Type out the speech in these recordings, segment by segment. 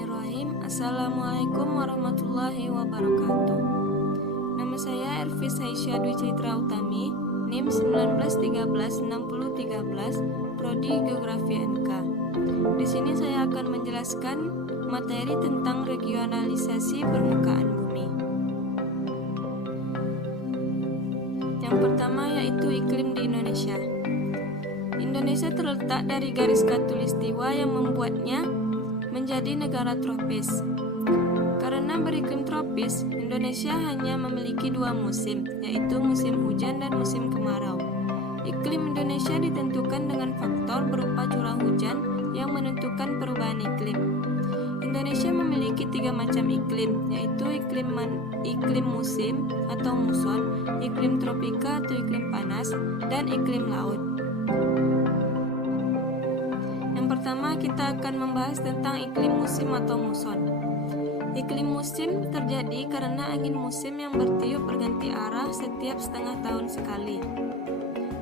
Bismillahirrahmanirrahim. Assalamualaikum warahmatullahi wabarakatuh. Nama saya Ervis Aisyah Dwi Citra Utami, NIM 19136013, Prodi Geografi NK. Di sini saya akan menjelaskan materi tentang regionalisasi permukaan bumi. Yang pertama yaitu iklim di Indonesia. Indonesia terletak dari garis khatulistiwa yang membuatnya menjadi negara tropis. Karena beriklim tropis, Indonesia hanya memiliki dua musim, yaitu musim hujan dan musim kemarau. Iklim Indonesia ditentukan dengan faktor berupa curah hujan yang menentukan perubahan iklim. Indonesia memiliki tiga macam iklim, yaitu iklim musim atau muson, iklim tropika atau iklim panas, dan iklim laut. Pertama, kita akan membahas tentang iklim musim atau muson. Iklim musim terjadi karena angin musim yang bertiup berganti arah setiap setengah tahun sekali.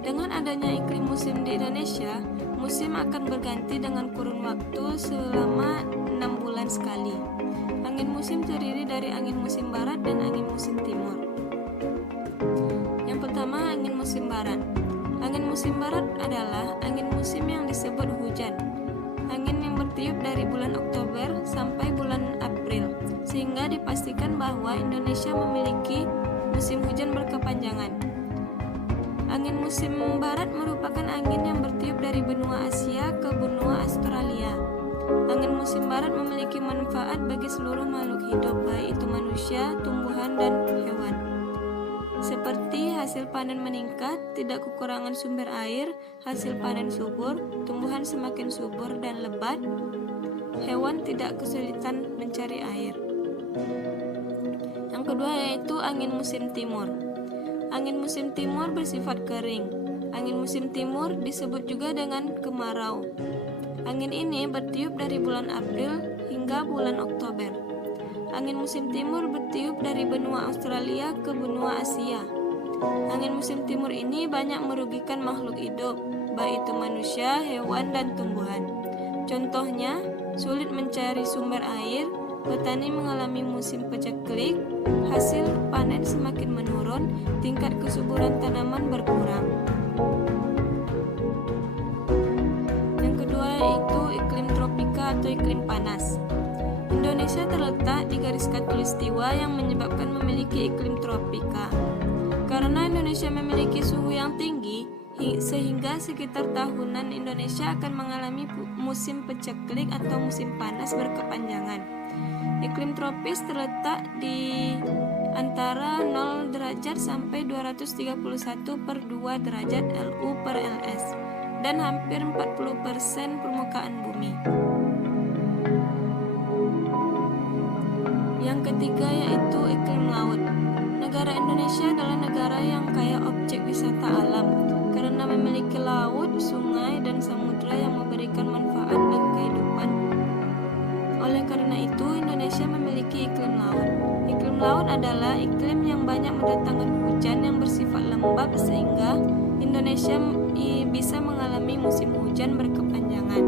Dengan adanya iklim musim di Indonesia, musim akan berganti dengan kurun waktu selama 6 bulan sekali. Angin musim terdiri dari angin musim barat dan angin musim timur. Yang pertama, angin musim barat. Angin musim barat adalah angin musim yang disebut hujan. Angin yang bertiup dari bulan Oktober sampai bulan April, sehingga dipastikan bahwa Indonesia memiliki musim hujan berkepanjangan. Angin musim barat merupakan angin yang bertiup dari benua Asia ke benua Australia. Angin musim barat memiliki manfaat bagi seluruh makhluk hidup, baik itu manusia, tumbuhan, dan hewan. Seperti hasil panen meningkat, tidak kekurangan sumber air, hasil panen subur, tumbuhan semakin subur dan lebat, hewan tidak kesulitan mencari air. Yang kedua yaitu angin musim timur. Angin musim timur bersifat kering. Angin musim timur disebut juga dengan kemarau. Angin ini bertiup dari bulan April hingga bulan Oktober. Angin musim timur bertiup dari benua Australia ke benua Asia. Angin musim timur ini banyak merugikan makhluk hidup, baik itu manusia, hewan, dan tumbuhan. Contohnya, sulit mencari sumber air, petani mengalami musim paceklik, hasil panen semakin menurun, tingkat kesuburan tanaman berkurang. Yang kedua yaitu iklim tropika atau iklim panas. Indonesia terletak di garis khatulistiwa yang menyebabkan memiliki iklim tropika. Karena Indonesia memiliki suhu yang tinggi, sehingga sekitar tahunan Indonesia akan mengalami musim paceklik atau musim panas berkepanjangan. Iklim tropis terletak di antara 0 derajat sampai 231/2 derajat Lu/LS dan hampir 40% permukaan bumi. Yang ketiga yaitu iklim laut. Negara Indonesia adalah negara yang kaya objek wisata alam karena memiliki laut, sungai, dan samudra yang memberikan manfaat bagi kehidupan. Oleh karena itu, Indonesia memiliki iklim laut. Iklim laut adalah iklim yang banyak mendatangkan hujan yang bersifat lembab sehingga Indonesia bisa mengalami musim hujan berkepanjangan.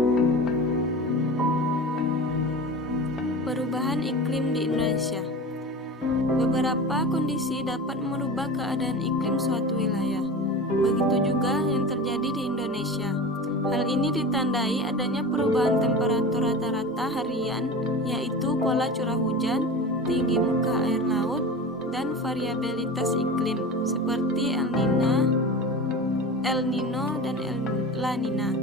Perubahan iklim di Indonesia. Beberapa kondisi dapat merubah keadaan iklim suatu wilayah. Begitu juga yang terjadi di Indonesia. Hal ini ditandai adanya perubahan temperatur rata-rata harian, yaitu pola curah hujan, tinggi muka air laut, dan variabilitas iklim seperti El Nino dan La Nina.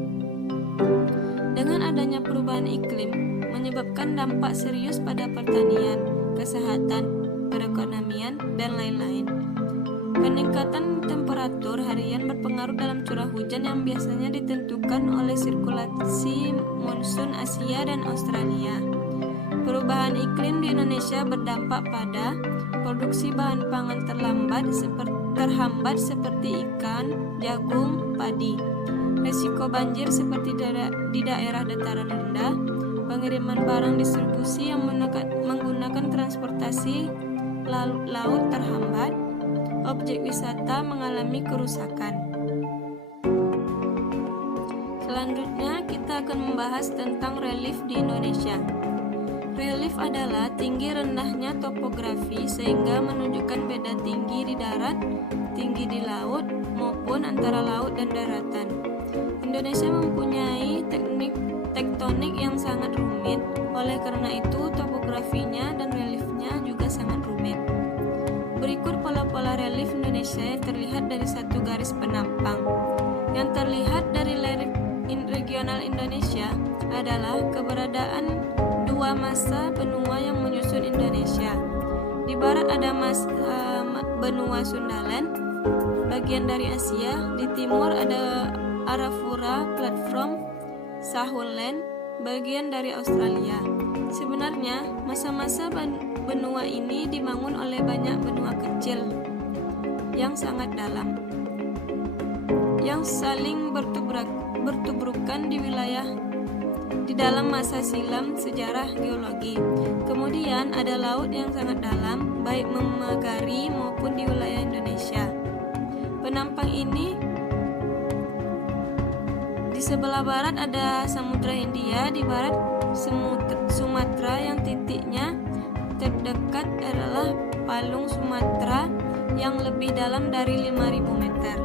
Dengan adanya perubahan iklim menyebabkan dampak serius pada pertanian, kesehatan, perekonomian, dan lain-lain. Peningkatan temperatur harian berpengaruh dalam curah hujan yang biasanya ditentukan oleh sirkulasi monsun Asia dan Australia. Perubahan iklim di Indonesia berdampak pada produksi bahan pangan terhambat seperti ikan, jagung, padi. Risiko banjir seperti di daerah dataran rendah, pengiriman barang distribusi yang menggunakan transportasi laut terhambat, objek wisata mengalami kerusakan. Selanjutnya kita akan membahas tentang relief di Indonesia. Relief adalah tinggi rendahnya topografi sehingga menunjukkan beda tinggi di darat, tinggi di laut, maupun antara laut dan daratan. Indonesia mempunyai teknik tektonik yang sangat rumit, oleh karena itu topografinya dan reliefnya juga sangat rumit. Berikut pola-pola relief Indonesia yang terlihat dari satu garis penampang. Yang terlihat dari relief regional Indonesia adalah keberadaan dua masa benua yang menyusun Indonesia. Di barat ada benua Sundaland, bagian dari Asia. Di timur ada Arafura Platform Sahuland, bagian dari Australia. Sebenarnya, masa-masa benua ini dibangun oleh banyak benua kecil yang sangat dalam, yang saling bertubrukan di dalam masa silam sejarah geologi. Kemudian ada laut yang sangat dalam, baik memagari maupun di wilayah Indonesia. Penampang ini di sebelah barat ada Samudra Hindia, di barat Sumatera yang titiknya terdekat adalah palung Sumatera yang lebih dalam dari 5.000 meter.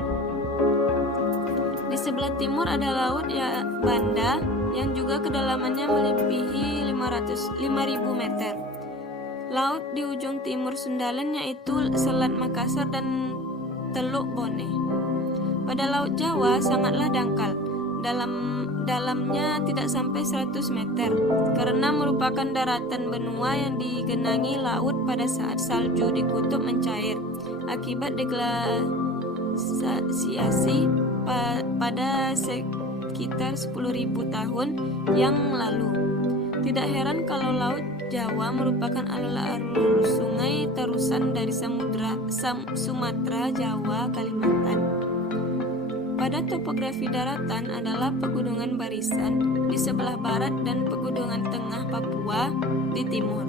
Di sebelah timur ada laut Banda yang juga kedalamannya melebihi 5.000 meter. Laut di ujung timur Sundaland yaitu Selat Makassar dan Teluk Bone. Pada Laut Jawa sangatlah dangkal. Dalamnya tidak sampai 100 meter karena merupakan daratan benua yang digenangi laut pada saat salju di kutub mencair akibat deglasiasi pada sekitar 10.000 tahun yang lalu. Tidak heran kalau Laut Jawa merupakan alur-alur sungai terusan dari Sumatera, Jawa, Kalimantan. Pada topografi daratan adalah pegunungan barisan di sebelah barat dan pegunungan tengah Papua di timur.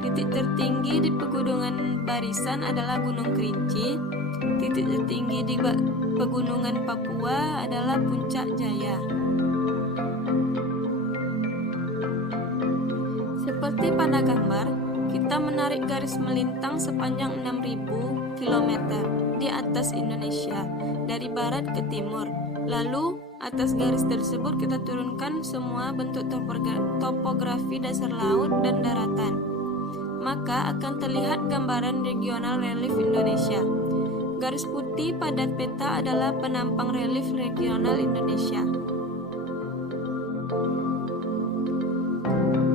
Titik tertinggi di pegunungan barisan adalah Gunung Kerinci. Titik tertinggi di pegunungan Papua adalah Puncak Jaya. Seperti pada gambar, kita menarik garis melintang sepanjang 6.000 km di atas Indonesia dari barat ke timur. Lalu atas garis tersebut kita turunkan semua bentuk topografi dasar laut dan daratan. Maka akan terlihat gambaran regional relief Indonesia. Garis putih pada peta adalah penampang relief regional Indonesia.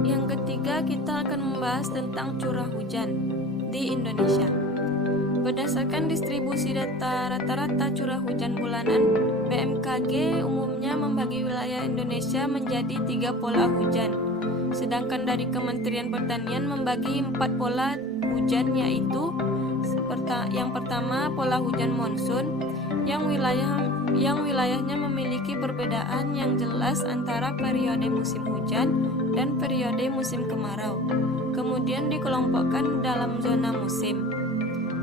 Yang ketiga, kita akan membahas tentang curah hujan di Indonesia. Berdasarkan distribusi data rata-rata curah hujan bulanan, BMKG umumnya membagi wilayah Indonesia menjadi 3 pola hujan. Sedangkan dari Kementerian Pertanian membagi 4 pola hujan, yaitu yang pertama pola hujan monsun yang wilayahnya memiliki perbedaan yang jelas antara periode musim hujan dan periode musim kemarau. Kemudian dikelompokkan dalam zona musim.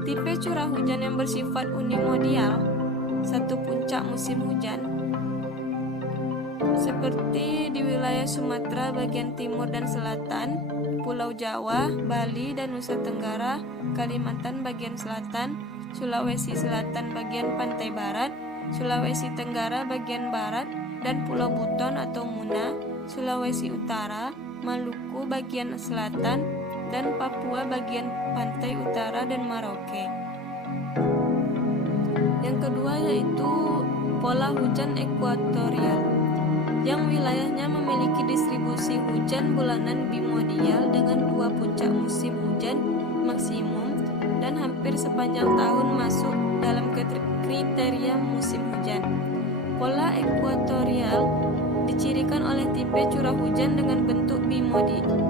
Tipe curah hujan yang bersifat unimodial, satu puncak musim hujan, seperti di wilayah Sumatera bagian timur dan selatan, Pulau Jawa, Bali dan Nusa Tenggara, Kalimantan bagian selatan, Sulawesi Selatan bagian pantai barat, Sulawesi Tenggara bagian barat, dan Pulau Buton atau Muna, Sulawesi Utara, Maluku bagian selatan, dan Papua bagian pantai utara dan Merauke. Yang kedua yaitu pola hujan ekuatorial, yang wilayahnya memiliki distribusi hujan bulanan bimodial dengan 2 puncak musim hujan maksimum dan hampir sepanjang tahun masuk dalam kriteria musim hujan. Pola ekuatorial dicirikan oleh tipe curah hujan dengan bentuk bimodial,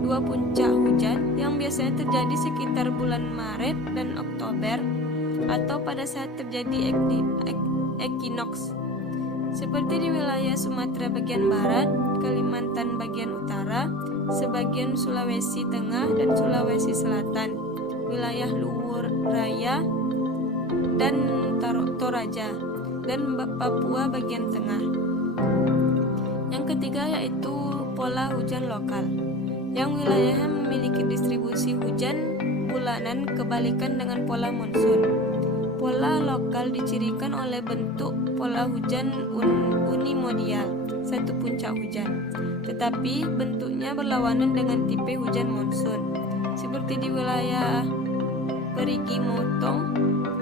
2 puncak hujan yang biasanya terjadi sekitar bulan Maret dan Oktober atau pada saat terjadi ekinoks, seperti di wilayah Sumatera bagian barat, Kalimantan bagian utara, sebagian Sulawesi Tengah dan Sulawesi Selatan, wilayah Luwur Raya dan Toraja, dan Papua bagian tengah. Yang ketiga yaitu pola hujan lokal, yang wilayahnya memiliki distribusi hujan bulanan kebalikan dengan pola monsun. Pola lokal dicirikan oleh bentuk pola hujan unimodial, satu puncak hujan, tetapi bentuknya berlawanan dengan tipe hujan monsun, seperti di wilayah Perigi Motong,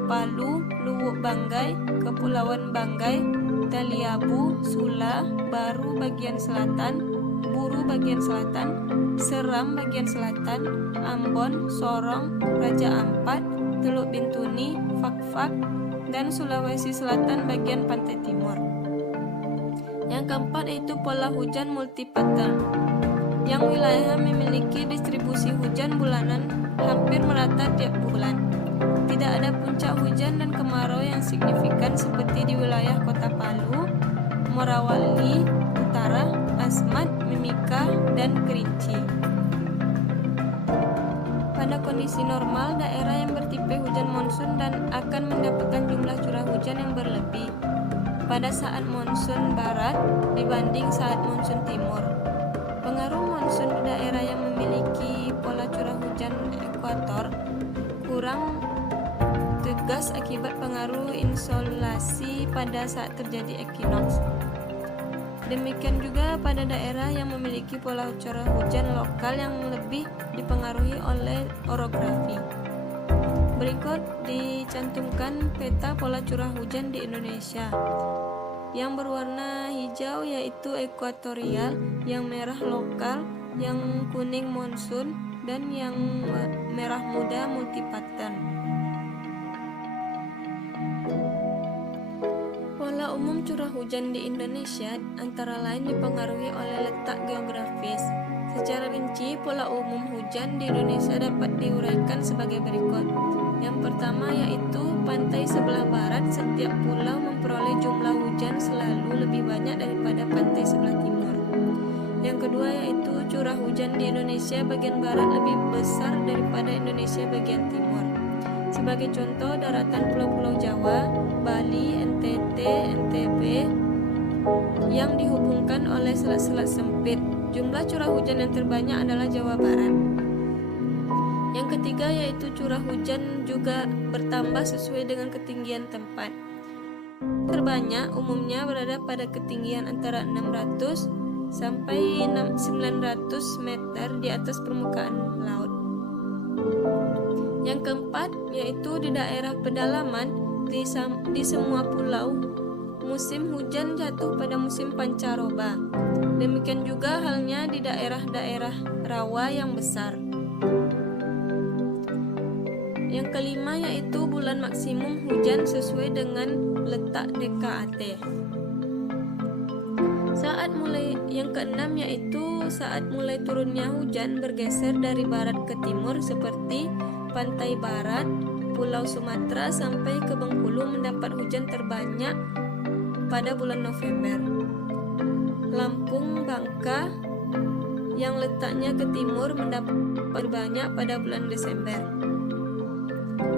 Palu, Luwuk Banggai, Kepulauan Banggai, Taliabu, Sula, Baru bagian selatan, Buru bagian selatan, Seram bagian selatan, Ambon, Sorong, Raja Ampat, Teluk Bintuni, Fakfak, dan Sulawesi Selatan bagian pantai timur. Yang keempat yaitu pola hujan multipattern, yang wilayahnya memiliki distribusi hujan bulanan hampir merata tiap bulan. Tidak ada puncak hujan dan kemarau yang signifikan seperti di wilayah Kota Palu, Morawali Utara, Asmat, Mimika, dan Kerinci. Pada kondisi normal, daerah yang bertipe hujan monsun dan akan mendapatkan jumlah curah hujan yang berlebih pada saat monsun barat dibanding saat monsun timur. Pengaruh monsun di daerah yang memiliki pola curah hujan ekuator kurang tegas akibat pengaruh insolasi pada saat terjadi ekinoks. Demikian juga pada daerah yang memiliki pola curah hujan lokal yang lebih dipengaruhi oleh orografi. Berikut dicantumkan peta pola curah hujan di Indonesia. Yang berwarna hijau yaitu ekuatorial, yang merah lokal, yang kuning monsun, dan yang merah muda multipattern. Pola umum curah hujan di Indonesia antara lain dipengaruhi oleh letak geografis. Secara rinci, pola umum hujan di Indonesia dapat diuraikan sebagai berikut. Yang pertama yaitu pantai sebelah barat setiap pulau memperoleh jumlah hujan selalu lebih banyak daripada pantai sebelah timur. Yang kedua yaitu curah hujan di Indonesia bagian barat lebih besar daripada Indonesia bagian timur. Sebagai contoh, daratan pulau-pulau Jawa, Bali, NTT, NTB yang dihubungkan oleh selat-selat sempit. Jumlah curah hujan yang terbanyak adalah Jawa Barat. Yang ketiga yaitu curah hujan juga bertambah sesuai dengan ketinggian tempat. Terbanyak umumnya berada pada ketinggian antara 600 sampai 900 meter di atas permukaan laut. Yang keempat yaitu di daerah pedalaman di semua pulau musim hujan jatuh pada musim pancaroba. Demikian juga halnya di daerah-daerah rawa yang besar. Yang kelima yaitu bulan maksimum hujan sesuai dengan letak DKAT. Yang keenam yaitu saat mulai turunnya hujan bergeser dari barat ke timur seperti pantai barat, Pulau Sumatera sampai ke Bengkulu mendapat hujan terbanyak pada bulan November. Lampung, Bangka yang letaknya ke timur mendapat terbanyak pada bulan Desember.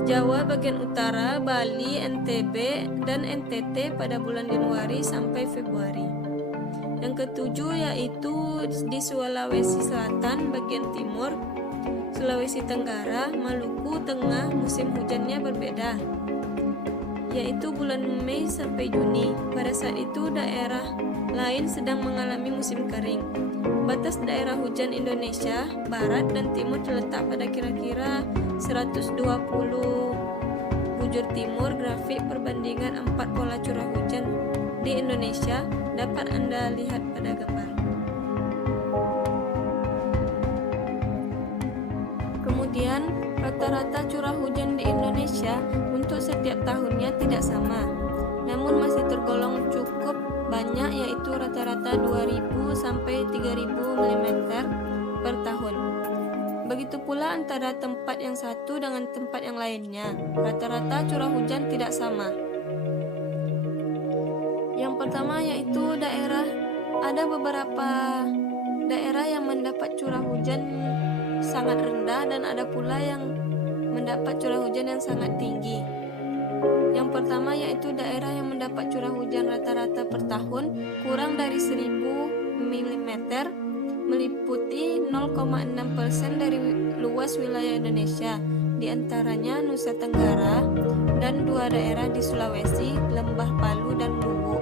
Jawa bagian utara, Bali, NTB, dan NTT pada bulan Januari sampai Februari. Yang ketujuh yaitu di Sulawesi Selatan bagian timur, Sulawesi Tenggara, Maluku Tengah musim hujannya berbeda, yaitu bulan Mei sampai Juni. Pada saat itu daerah lain sedang mengalami musim kering. Batas daerah hujan Indonesia Barat dan Timur terletak pada kira-kira 120 bujur timur. Grafik perbandingan 4 pola curah hujan di Indonesia dapat Anda lihat pada gambar. Kemudian, rata-rata curah hujan di Indonesia untuk setiap tahunnya tidak sama, namun masih tergolong cukup banyak, yaitu rata-rata 2.000 sampai 3.000 mm per tahun. Begitu pula antara tempat yang satu dengan tempat yang lainnya, rata-rata curah hujan tidak sama. Yang pertama yaitu ada beberapa daerah yang mendapat curah hujan sangat rendah dan ada pula yang mendapat curah hujan yang sangat tinggi. Yang pertama yaitu daerah yang mendapat curah hujan rata-rata per tahun kurang dari 1.000 mm, meliputi 0,6% dari luas wilayah Indonesia, di antaranya Nusa Tenggara dan 2 daerah di Sulawesi, Lembah Palu dan Luwu.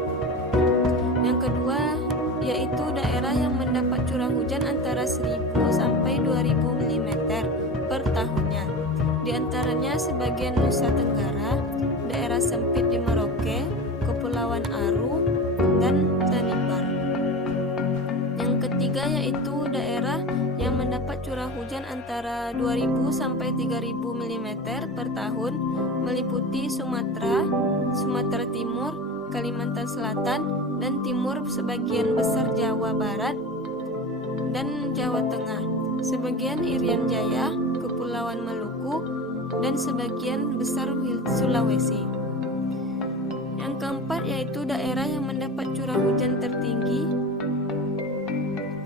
Yang kedua yaitu daerah yang mendapat curah hujan antara 1000 sampai 2000 mm per tahunnya. Di antaranya sebagian Nusa Tenggara, daerah sempit di Merauke, Kepulauan Aru, dan Tanimbar. Yang ketiga yaitu daerah yang mendapat curah hujan antara 2000 sampai 3000 mm per tahun, meliputi Sumatera, Sumatera Timur, Kalimantan Selatan, dan Timur, sebagian besar Jawa Barat dan Jawa Tengah, sebagian Irian Jaya, Kepulauan Maluku, dan sebagian besar Sulawesi. Yang keempat yaitu daerah yang mendapat curah hujan tertinggi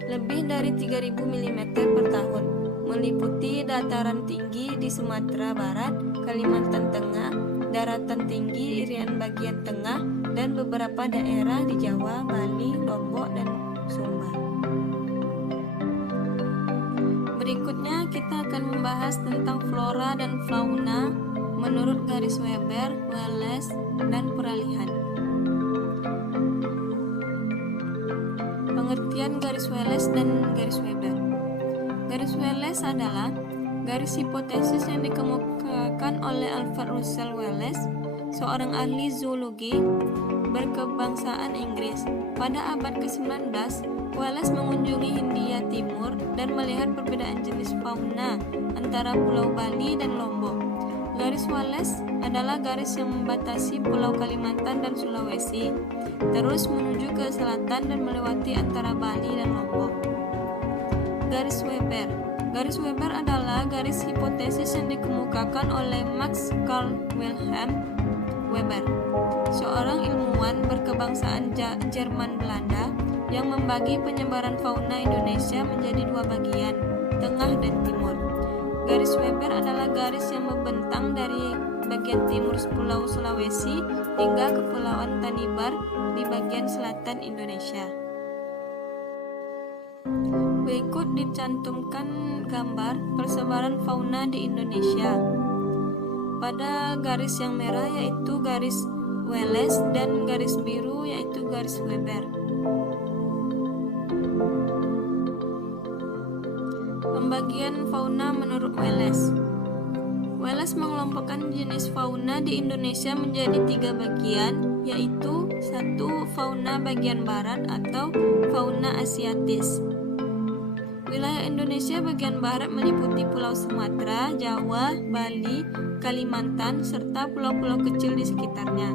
lebih dari 3000 mm per tahun, meliputi dataran tinggi di Sumatera Barat, Kalimantan Tengah, daratan tinggi Irian bagian tengah, dan beberapa daerah di Jawa, Bali, Lombok, dan Sumba. Berikutnya kita akan membahas tentang flora dan fauna menurut garis Weber, Wallace, dan peralihan. Pengertian garis Wallace dan garis Weber. Garis Wallace adalah garis hipotesis yang dikemukakan oleh Alfred Russel Wallace, seorang ahli zoologi berkebangsaan Inggris. Pada abad ke-19, Wallace mengunjungi Hindia Timur dan melihat perbedaan jenis fauna antara Pulau Bali dan Lombok. Garis Wallace adalah garis yang membatasi Pulau Kalimantan dan Sulawesi, terus menuju ke selatan dan melewati antara Bali dan Lombok. Garis Weber. Garis Weber adalah garis hipotesis yang dikemukakan oleh Max Carl Wilhelm Weber, seorang ilmuwan berkebangsaan Jerman Belanda yang membagi penyebaran fauna Indonesia menjadi 2 bagian, tengah dan timur. Garis Weber adalah garis yang membentang dari bagian timur Pulau Sulawesi hingga Kepulauan Tanimbar di bagian selatan Indonesia. Berikut dicantumkan gambar persebaran fauna di Indonesia. Pada garis yang merah yaitu garis Wallace dan garis biru yaitu garis Weber. Pembagian fauna menurut Wallace. Wallace mengelompokkan jenis fauna di Indonesia menjadi 3 bagian, yaitu 1. Fauna bagian barat atau fauna asiatis. Wilayah Indonesia bagian barat meliputi Pulau Sumatera, Jawa, Bali, Kalimantan, serta pulau-pulau kecil di sekitarnya.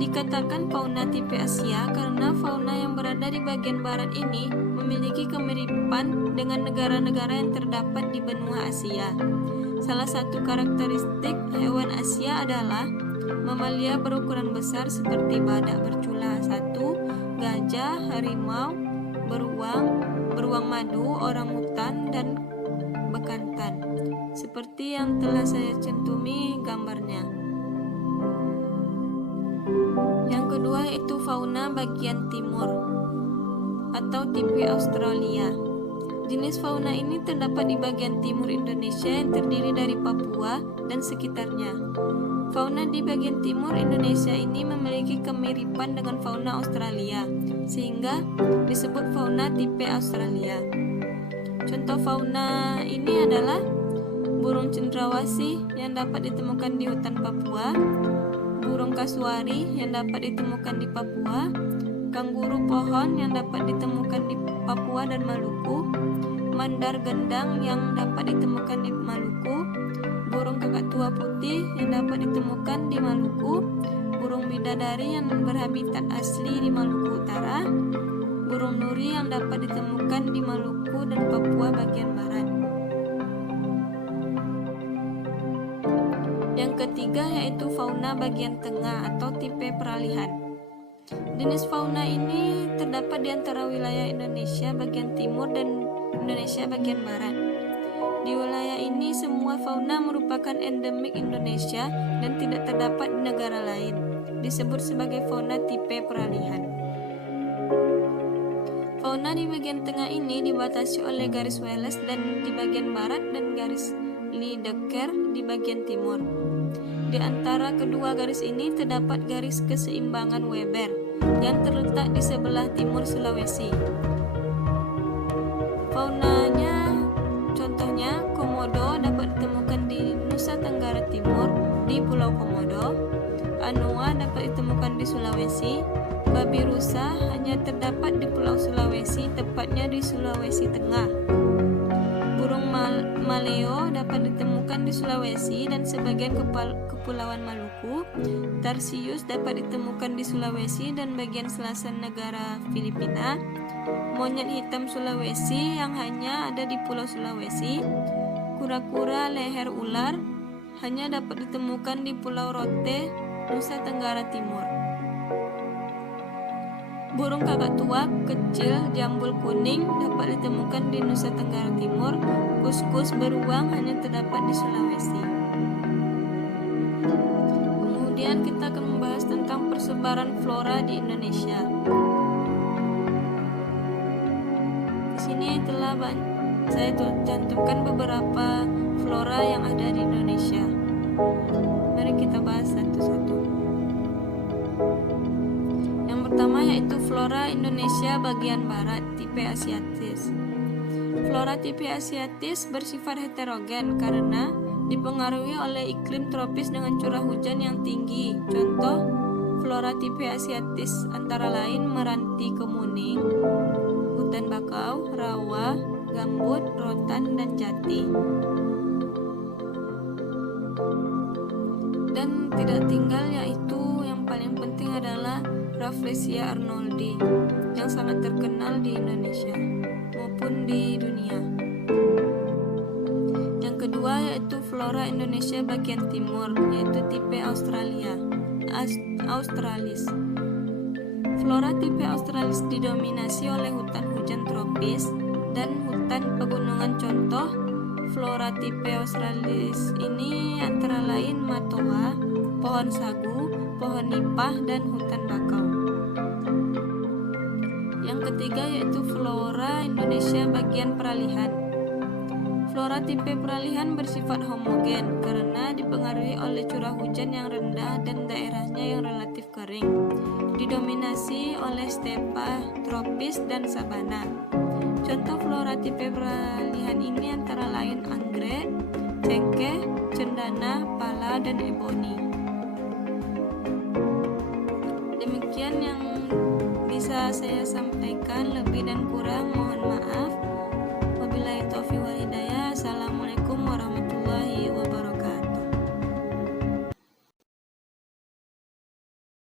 Dikatakan fauna tipe Asia karena fauna yang berada di bagian barat ini memiliki kemiripan dengan negara-negara yang terdapat di benua Asia. Salah satu karakteristik hewan Asia adalah mamalia berukuran besar seperti badak bercula 1, gajah, harimau, beruang madu, orangutan, dan bekantan, seperti yang telah saya cantumi gambarnya. Yang kedua yaitu fauna bagian timur atau tipe Australia. Jenis fauna ini terdapat di bagian timur Indonesia yang terdiri dari Papua dan sekitarnya. Fauna di bagian timur Indonesia ini memiliki kemiripan dengan fauna Australia, sehingga disebut fauna tipe Australia. Contoh fauna ini adalah burung cendrawasih yang dapat ditemukan di hutan Papua, burung kasuari yang dapat ditemukan di Papua, kanguru pohon yang dapat ditemukan di Papua dan Maluku, mandar gendang yang dapat ditemukan di Maluku, burung kakatua putih yang dapat ditemukan di Maluku, burung bidadari yang berhabitat asli di Maluku Utara, burung nuri yang dapat ditemukan di Maluku dan Papua bagian barat. Yang ketiga yaitu fauna bagian tengah atau tipe peralihan. Jenis fauna ini terdapat di antara wilayah Indonesia bagian timur dan Indonesia bagian barat. Di wilayah ini semua fauna merupakan endemik Indonesia dan tidak terdapat di negara lain. Disebut sebagai fauna tipe peralihan. Fauna di bagian tengah ini dibatasi oleh garis Wallace dan di bagian barat dan garis Lydekker di bagian timur. Di antara kedua garis ini terdapat garis keseimbangan Weber yang terletak di sebelah timur Sulawesi. Faunanya, contohnya Komodo dapat ditemukan di Nusa Tenggara Timur di Pulau Komodo, Anoa dapat ditemukan di Sulawesi, babi rusa hanya terdapat di Pulau Sulawesi, tepatnya di Sulawesi Tengah. Burung maleo dapat ditemukan di Sulawesi dan sebagian kepulauan Maluku. Tarsius dapat ditemukan di Sulawesi dan bagian selatan negara Filipina. Monyet hitam Sulawesi yang hanya ada di Pulau Sulawesi. Kura-kura leher ular hanya dapat ditemukan di Pulau Rote, Nusa Tenggara Timur. Burung kakak tua kecil jambul kuning dapat ditemukan di Nusa Tenggara Timur. Kuskus beruang hanya terdapat di Sulawesi. Kemudian kita akan membahas tentang persebaran flora di Indonesia. Di sini telah saya cantumkan beberapa flora yang ada di Indonesia. Mari kita bahas satu-satu. Pertama yaitu flora Indonesia bagian barat, tipe Asiatis. Flora tipe Asiatis bersifat heterogen karena dipengaruhi oleh iklim tropis dengan curah hujan yang tinggi. Contoh flora tipe Asiatis antara lain meranti kemuning, hutan bakau, rawa, gambut, rotan, dan jati. Dan tidak tinggal yaitu yang paling penting adalah Rafflesia arnoldi yang sangat terkenal di Indonesia maupun di dunia. Yang kedua yaitu flora Indonesia bagian timur, yaitu tipe Australis. Flora tipe Australis didominasi oleh hutan hujan tropis dan hutan pegunungan. Contoh flora tipe Australis ini antara lain matoa, pohon sagu, pohon nipah, dan hutan bakau. Yang ketiga yaitu flora Indonesia bagian peralihan. Flora tipe peralihan bersifat homogen karena dipengaruhi oleh curah hujan yang rendah dan daerahnya yang relatif kering. Didominasi oleh stepa, tropis, dan sabana. Contoh flora tipe peralihan ini antara lain anggrek, cengkeh, cendana, pala, dan eboni. Demikian yang bisa saya sampaikan, lebih dan